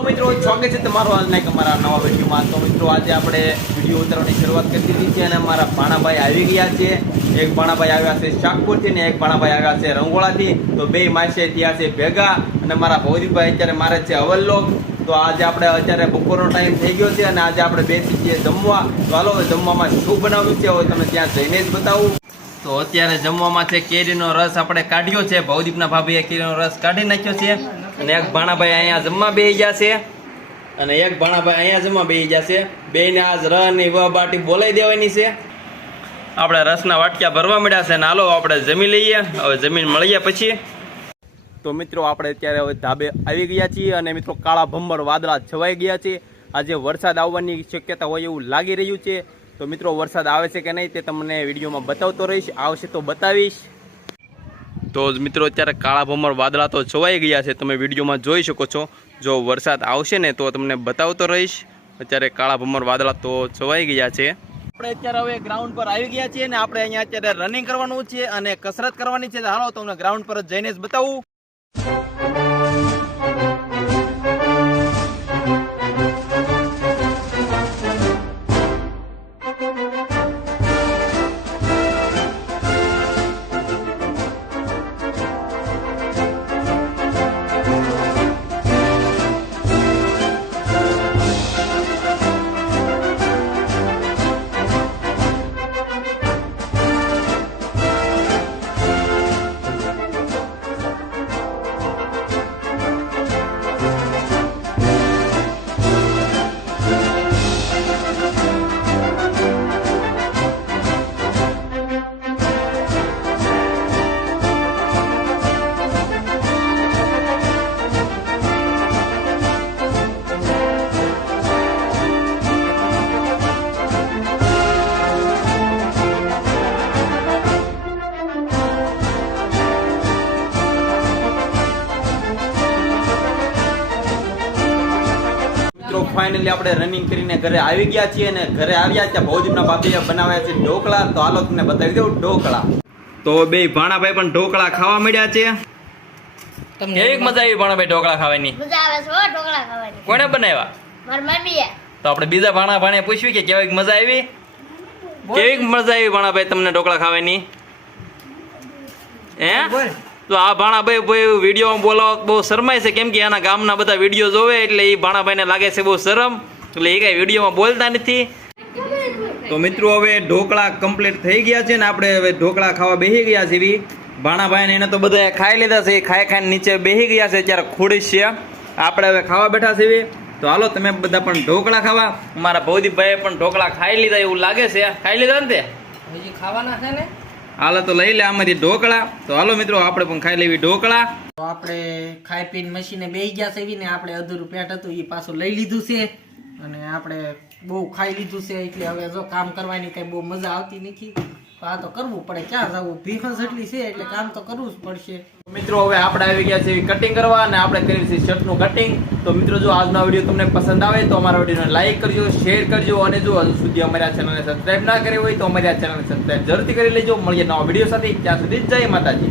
મિત્રો, સ્વાગત છે તમારું આજના એક અમારા નવા વિડીયોમાં. તો મિત્રો, આજે આપણે વીડિયો ઉતારવાની શરૂઆત કરી દીધી છે અને અમારા ભાણાભાઈ આવી ગયા છે. એક ભાણાભાઈ આવ્યા છે શાકપુરથી ને એક ભાણાભાઈ આવ્યા છે રંગોળાથી. તો બે માસે ત્યાં છે ભેગા અને મારા ભૌરીભાઈ અત્યારે મારે છે અવલ્લોક તો આજે આપણે અત્યારે બપોરનો ટાઈમ થઈ ગયો છે અને આજે આપણે બેસી છીએ જમવા. તો હાલો જમવામાં શું બનાવ્યું છે હવે તમે ત્યાં જઈને જ બતાવું. તો અત્યારે જમવામાં છે કેરીનો રસ આપણે કાઢ્યો છે. ભવદીપના ભાભીએ કેરીનો રસ કાઢી નાખ્યો છે. અને એક ભાણાભાઈ અહીંયા જમવા ગયા છે. અને એક ભાણાભાઈ અહીંયા જમવા ગયા છે. બેને આજ ર ને વ બાટી બોલાવી દેવાની છે. આપણે રસના વાટક્યા ભરવા મળ્યા છે ને હાલો આપણે જમી લઈએ. હવે જમીન મળીએ પછી. તો મિત્રો આપણે અત્યારે હવે ધાબે આવી ગયા છીએ અને મિત્રો કાળા ભંબર વાદળા છવાઈ ગયા છે. આજે વરસાદ આવવાની શક્યતા હોય એવું લાગી રહ્યું છે. તો મિત્રો વરસાદ આવે છે કે નહીં તે તમને વિડીયોમાં બતાવતો રહીશ. આવશે તો બતાવીશ. તો મિત્રો, અત્યારે કાળા ભમર વાદળા તો છવાઈ ગયા છે. તમે વિડીયોમાં જોઈ શકો છો. જો વરસાદ આવશે ને, તો તમને બતાવતો રહીશ. અત્યારે કાળા ભમર વાદળા તો છવાઈ ગયા છે. આપણે અત્યારે હવે ગ્રાઉન્ડ પર આવી ગયા છીએ અને આપણે અહીંયા અત્યારે રનિંગ કરવાનું છે અને કસરત કરવાની છે. હાલો, તમને ગ્રાઉન્ડ પર જઈને જ બતાવું. ફાઇનલી આપણે રનિંગ કરીને ઘરે આવી ગયા છીએ અને ઘરે આવ્યા ત્યાં ભૌજીના બાપીએ બનાવ્યા છે ઢોકળા. તો હાલો તમને બતાવી દઉં ઢોકળા. તો બે ભાણાભાઈ પણ ઢોકળા ખાવા મળ્યા છે. કેવી મજા આવી ભાણાભાઈ ઢોકળા ખાવાની? મજા આવે છે ઢોકળા ખાવાની. કોને બનાવ્યા? મારી મમ્મીએ. તો આપણે બીજા ભાણા ભાણે પૂછ્યું કે કેવી મજા આવી? કેવી મજા આવી ભાણાભાઈ તમને ઢોકળા ખાવાની? હે? તો આ ભાણાભાઈ ભાઈ વિડીયોમાં બોલાવા. બહુ શરમાય છે, કેમ કે એના ગામના બધા વીડિયો જોવે, એટલે એ ભાણાભાઈને લાગે છે બહુ શરમ. એટલે એ કઈ વિડીયોમાં બોલતા નથી. તો મિત્રો, હવે ઢોકળા કમ્પ્લીટ થઈ ગયા છે ને આપણે હવે ઢોકળા ખાવા બેસી ગયા છે એવી ભાણાભાઈને એને તો બધા ખાઈ લીધા છે ખાઈ ખાઈને નીચે બેસી ગયા છે, અત્યારે ખુડીશ છે આપણે હવે ખાવા બેઠા છે તો હાલો, તમે બધા પણ ઢોકળા ખાવા. મારા ભૌદીપભાઈએ પણ ઢોકળા ખાઈ લીધા એવું લાગે છે. ખાઈ લીધા ને તે? હજી ખાવાના છે ને? હાલો તો લઈ લે આમાંથી ઢોકળા. તો હાલો મિત્રો, આપણે પણ ખાઈ લેવી ઢોકળા. તો આપણે ખાઈ પીને મશીને બેસી ગયા છે ને આપણે અધૂરું પેટ હતું એ પાછું લઈ લીધું છે. અને આપણે બહુ ખાઈ લીધું છે, એટલે હવે જો કામ કરવાની કઈ બહુ મજા આવતી નથી. આ તો કરવું પડે, ક્યાં જવું? ભીખસ એટલી છે એટલે કામ તો કરવું જ પડશે. મિત્રો, હવે આપણે આવી ગયા છે કટિંગ કરવા અને આપણે કરીએ છીએ શર્ટનું કટિંગ તો મિત્રો, જો આજનો વીડિયો તમને પસંદ આવે તો અમારા વિડીયોને લાઈક કરજો શેર કરજો અને જો હજુ સુધી અમારા ચેનલને સબસ્ક્રાઈબ ના કરી હોય તો અમારી આ ચેનલને સબસ્ક્રાઈબ જરૂરથી કરી લેજો. મળીએ નવા વીડિયો સાથે. ત્યાં સુધી જય માતાજી.